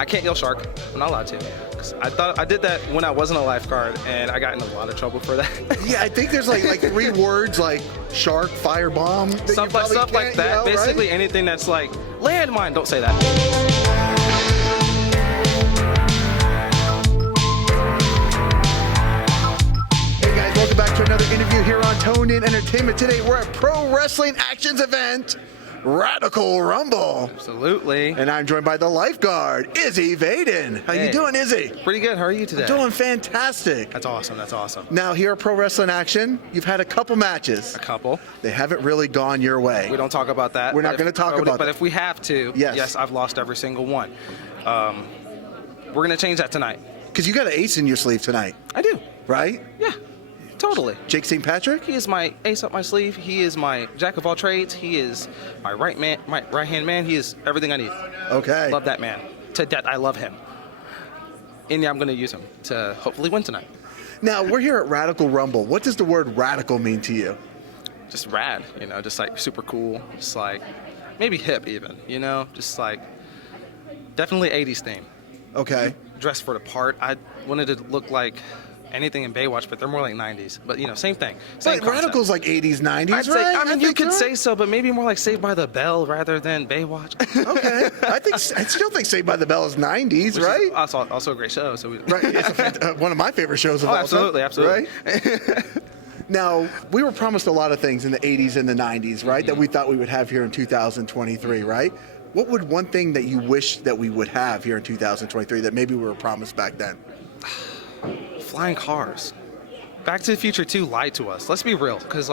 I can't yell shark. I'm not allowed to. 'Cause I did that when I wasn't a lifeguard, and I got in a lot of trouble for that. Yeah, I think there's like 3 words like shark, firebomb. Stuff like that. Yell, basically right? anything that's like landmine. Don't say that. Hey guys, welcome back to another interview here on Toned In Entertainment. Today we're at Pro Wrestling Actions event, Radical Rumble. Absolutely. And I'm joined by the Lifeguard, Izzy Vaden. How you doing, Izzy? Pretty good. How are you today? Doing fantastic. That's awesome. That's awesome. Now here at Pro Wrestling Action, you've had a couple matches. A couple. They haven't really gone your way. We don't talk about that. We're not going to talk about But that. if we have to, yes, I've lost every single one. We're going to change that tonight. Because you got an ace in your sleeve tonight. I do. Right? Yeah. Totally. Jake St. Patrick? He is my ace up my sleeve. He is my jack of all trades. He is my right hand man. He is everything I need. Okay. Love that man to death. I love him. And yeah, I'm going to use him to hopefully win tonight. Now, we're here at Radical Rumble. What does the word radical mean to you? Just rad, just like super cool. Just like maybe hip even, just like definitely 80s theme. Okay. Dressed for the part. I wanted to look like anything in Baywatch, but they're more like 90s. But same thing. Same But Radical's like 80s, 90s, I'd say, right? I mean, you could say so, but maybe more like Saved by the Bell rather than Baywatch. Okay. I still think Saved by the Bell is 90s, Which right? Is also a great show. So Right. It's one of my favorite shows of all absolutely, time. absolutely. Right? Now, we were promised a lot of things in the 80s and the 90s, right, that we thought we would have here in 2023, right? What would one thing that you wish that we would have here in 2023 that maybe we were promised back then? Flying cars. Back to the Future 2 lied to us. Let's be real, because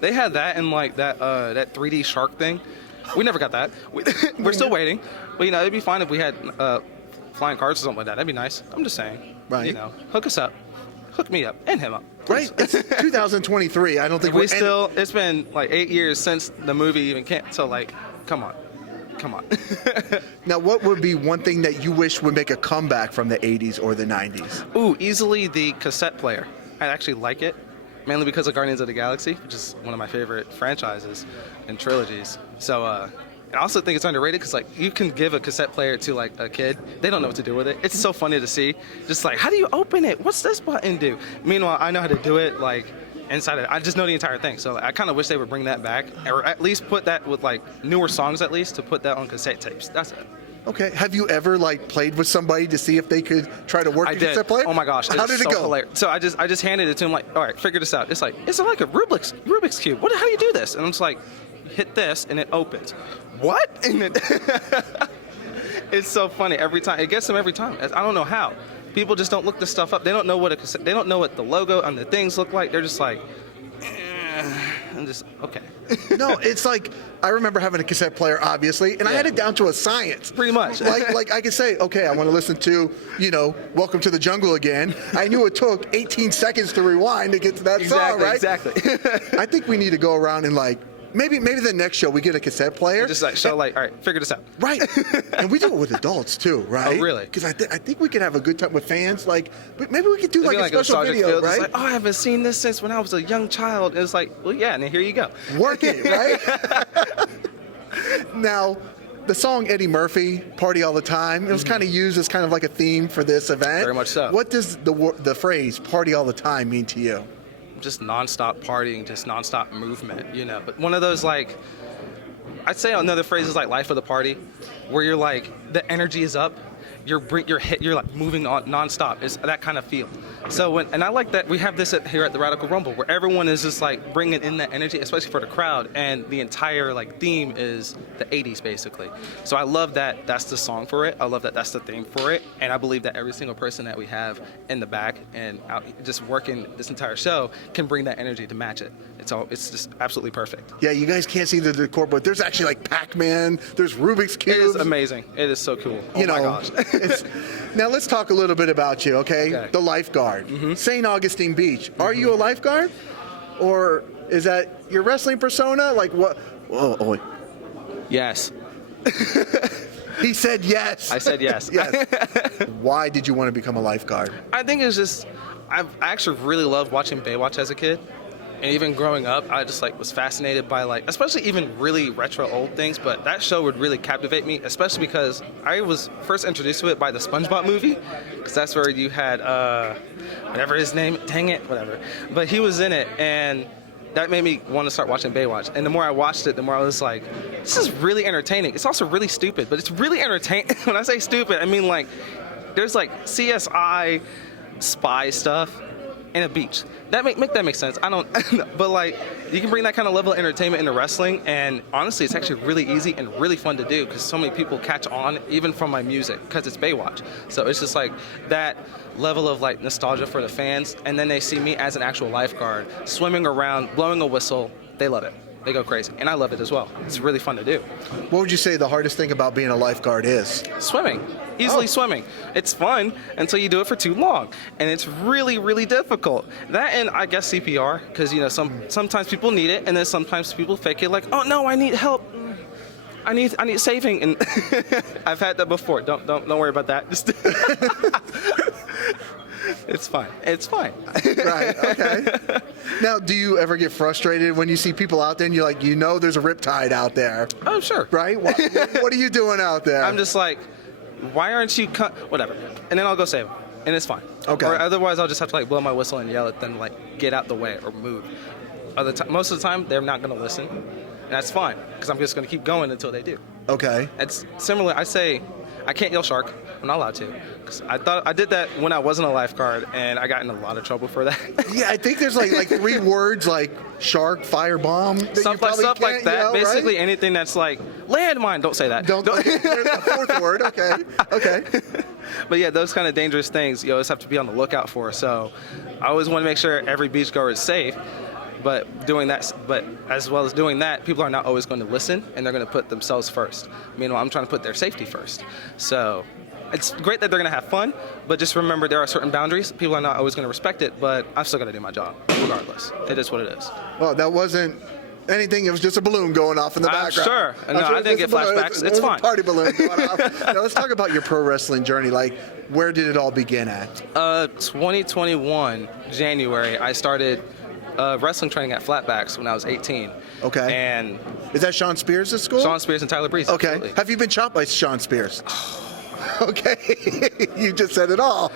they had that and that 3D shark thing. We never got that. We're still waiting. But it'd be fine if we had flying cars or something like that. That'd be nice. I'm just saying. Right. Hook us up. Hook me up and him up. Right. It's 2023. I don't think it's been 8 years since the movie even came. So come on. Now, what would be one thing that you wish would make a comeback from the 80s or the 90s? Ooh, easily the cassette player. I actually like it, mainly because of Guardians of the Galaxy, which is one of my favorite franchises and trilogies. So I also think it's underrated because you can give a cassette player to a kid. They don't know what to do with it. It's so funny to see. Just how do you open it? What's this button do? Meanwhile, I know how to do it inside it. I just know the entire thing. So I kind of wish they would bring that back, or at least put that with newer songs, at least to put that on cassette tapes. That's it. Okay. Have you ever played with somebody to see if they could try to work a cassette player? Oh my gosh. How did it go? Hilarious. So I just handed it to him all right, figure this out. It's like a Rubik's Cube. How do you do this? And I'm just hit this and it opens. What? And it's so funny every time. It gets them every time. I don't know how. People just don't look this stuff up. They don't know what they don't know what the logo and the things look like. They're just and just okay. No, it's I remember having a cassette player, obviously, and I had it down to a science. Pretty much. I could say, okay, I want to listen to, Welcome to the Jungle again. I knew it took 18 seconds to rewind to get to that song, right? Exactly. I think we need to go around and maybe the next show we get a cassette player. Just show all right, figure this out. Right. And we do it with adults too, right? Oh, really? Because I think we could have a good time with fans. Maybe we could do a special video, field. right? It's I haven't seen this since when I was a young child. It's well, yeah, and then here you go. Work it, right? Now, the song Eddie Murphy, Party All the Time, it was kind of used as kind of like a theme for this event. Very much so. What does the phrase Party All the Time mean to you? Just nonstop partying, just nonstop movement, But one of those I'd say another phrase is life of the party, where you're the energy is up, you're moving on nonstop. It's that kind of feel. So and I like that we have this here at the Radical Rumble, where everyone is just bringing in that energy, especially for the crowd, and the entire theme is the 80s basically. So I love that that's the song for it. I love that that's the theme for it, and I believe that every single person that we have in the back and out just working this entire show can bring that energy to match it. It's just absolutely perfect. Yeah, you guys can't see the decor, but there's actually Pac-Man, there's Rubik's Cube. It is amazing. It is so cool. Oh my gosh. Now let's talk a little bit about you, okay? The Lifeguard, St. Augustine Beach. Are you a lifeguard, or is that your wrestling persona? What? Oh. Yes. He said yes. I said yes. Yes. Why did you want to become a lifeguard? I think it's just I actually really loved watching Baywatch as a kid. And even growing up, I just like was fascinated by like, especially even really retro old things. But that show would really captivate me, especially because I was first introduced to it by the SpongeBob movie, because that's where you had whatever his name, dang it, whatever. But he was in it, and that made me want to start watching Baywatch. And the more I watched it, the more I was like, this is really entertaining. It's also really stupid, but it's really entertaining. When I say stupid, I mean like, there's like CSI spy stuff in a beach. That make that make sense. I don't, but like, you can bring that kind of level of entertainment into wrestling, and honestly, it's actually really easy and really fun to do because so many people catch on, even from my music, because it's Baywatch. So it's just like that level of like nostalgia for the fans, and then they see me as an actual lifeguard, swimming around, blowing a whistle. They love it. They go crazy, and I love it as well. It's really fun to do. What would you say the hardest thing about being a lifeguard is? Swimming. Easily swimming. It's fun until you do it for too long, and it's really, really difficult. That and I guess CPR, because you know sometimes people need it, and then sometimes people fake it like, oh no, I need help. I need saving, and I've had that before. Don't worry about that. Just it's fine. It's fine. Right. Okay. Now, do you ever get frustrated when you see people out there and you're like, you know, there's a riptide out there? Oh, sure. Right. What are you doing out there? I'm just like, why aren't you whatever? And then I'll go save them, and it's fine. Okay. Or otherwise, I'll just have to like blow my whistle and yell at them like, get out the way or move. Most of the time, they're not going to listen, and that's fine because I'm just going to keep going until they do. Okay. It's similar. I say, I can't yell shark. I'm not allowed to. Cause I thought I did that when I wasn't a lifeguard, and I got in a lot of trouble for that. Yeah, I think there's like 3 words like shark, firebomb. Stuff like that. You know, basically right? anything that's like landmine. Don't say that. Don't. There's a 4th word. Okay. Okay. But yeah, those kind of dangerous things you always have to be on the lookout for. So I always want to make sure every beachgoer is safe. But as well as doing that, people are not always going to listen, and they're going to put themselves first. Meanwhile, I'm trying to put their safety first. So it's great that they're going to have fun, but just remember there are certain boundaries. People are not always going to respect it, but I've still got to do my job regardless. It is what it is. Well, that wasn't anything. It was just a balloon going off in the background. Sure. No, I didn't get flashbacks. It's fine. A party balloon going off. Now, let's talk about your pro wrestling journey. Like, where did it all begin at? 2021, January, I started wrestling training at Flatbacks when I was 18. Okay. And is that Shawn Spears' school? Shawn Spears and Tyler Breeze. Okay. Absolutely. Have you been chopped by Shawn Spears? Okay. You just said it all.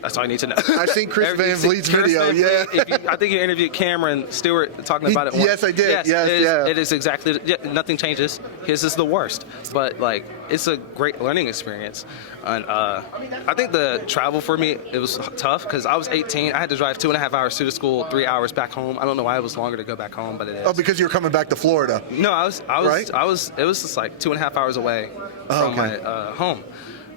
That's all you need to know. I've seen Chris Van Vliet's video. Yeah. I think you interviewed Cameron Stewart talking about it. Yes, I did. Yes, it is exactly. Nothing changes. His is the worst, but like it's a great learning experience. And I think the travel for me, it was tough because I was 18. I had to drive 2.5 hours to the school, 3 hours back home. I don't know why it was longer to go back home, but it is. Oh, because you were coming back to Florida. No, I was. Right? It was just like 2.5 hours away from my home.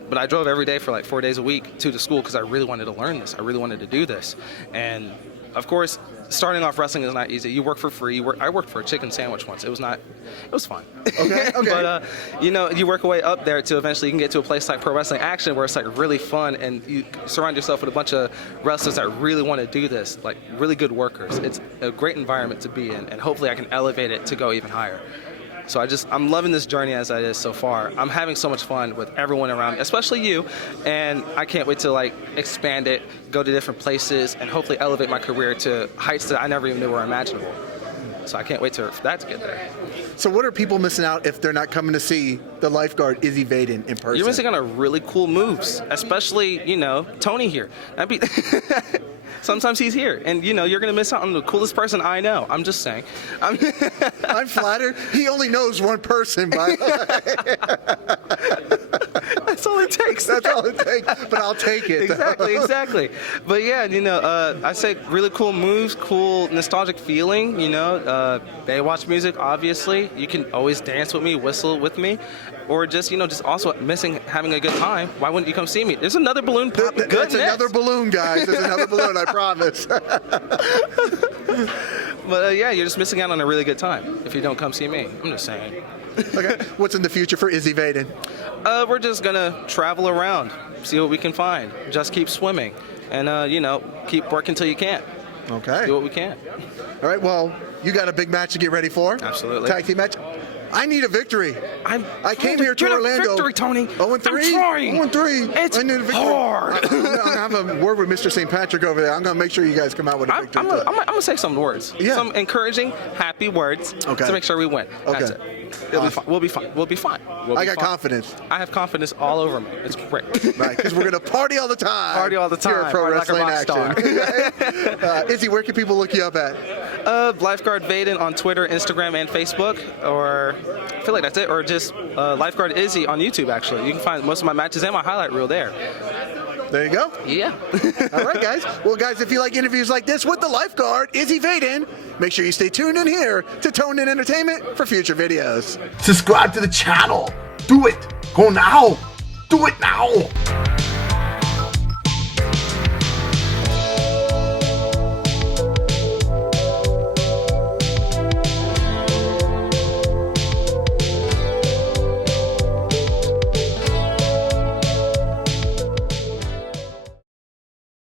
But I drove every day for like 4 days a week to the school because I really wanted to learn this. I really wanted to do this. And of course, starting off wrestling is not easy. You work for free. I worked for a chicken sandwich once. It was fun. Okay. But, you work your way up there to eventually you can get to a place like Pro Wrestling Action where it's like really fun and you surround yourself with a bunch of wrestlers that really want to do this, like really good workers. It's a great environment to be in, and hopefully I can elevate it to go even higher. So I'm loving this journey as it is so far. I'm having so much fun with everyone around me, especially you, and I can't wait to like expand it, go to different places, and hopefully elevate my career to heights that I never even knew were imaginable. So I can't wait for that to get there. So what are people missing out if they're not coming to see the lifeguard Izzy Vaden in person? You're missing out on really cool moves, especially, Tony here. Sometimes he's here, and you're gonna miss out on the coolest person I know. I'm just saying. I'm flattered. He only knows one person, by the way. That's all it takes. That's all it takes. But I'll take it. Exactly. But yeah, I say really cool moves, cool nostalgic feeling. Baywatch music. Obviously, you can always dance with me, whistle with me, or just also having a good time. Why wouldn't you come see me? There's another balloon popping. That's another balloon, guys. There's another balloon. I promise. But yeah, you're just missing out on a really good time if you don't come see me. I'm just saying. Okay. What's in the future for Izzy Vaden? We're just gonna travel around, see what we can find. Just keep swimming, and keep working till you can't. Okay. Do what we can. All right. Well, you got a big match to get ready for. Absolutely. Tag team match. I need a victory. I came here to Get a Orlando. victory, Tony. 0-3. I'm trying. 0-3. It's I need a victory. hard. I'm gonna have a word with Mr. St. Patrick over there. I'm gonna make sure you guys come out with a victory. I'm gonna say some words. Yeah. Some encouraging, happy words Okay. to make sure we win. Okay. That's it. It'll be fine. We'll be fine. We'll be fine. I got confidence. I have confidence all over me. It's great. Right, because we're gonna party all the time. Party all the time. Here at Pro Party like a Wrestling rock Action. Izzy, where can people look you up at? Lifeguard Vaden on Twitter, Instagram, and Facebook. Or I feel like that's it. Or just Lifeguard Izzy on YouTube. Actually, you can find most of my matches and my highlight reel there. There you go. Yeah. All right, guys. Well, guys, if you like interviews like this with the Lifeguard, Izzy Vaden, make sure you stay tuned in here to Tone In Entertainment for future videos. Subscribe to the channel. Do it. Go now. Do it now.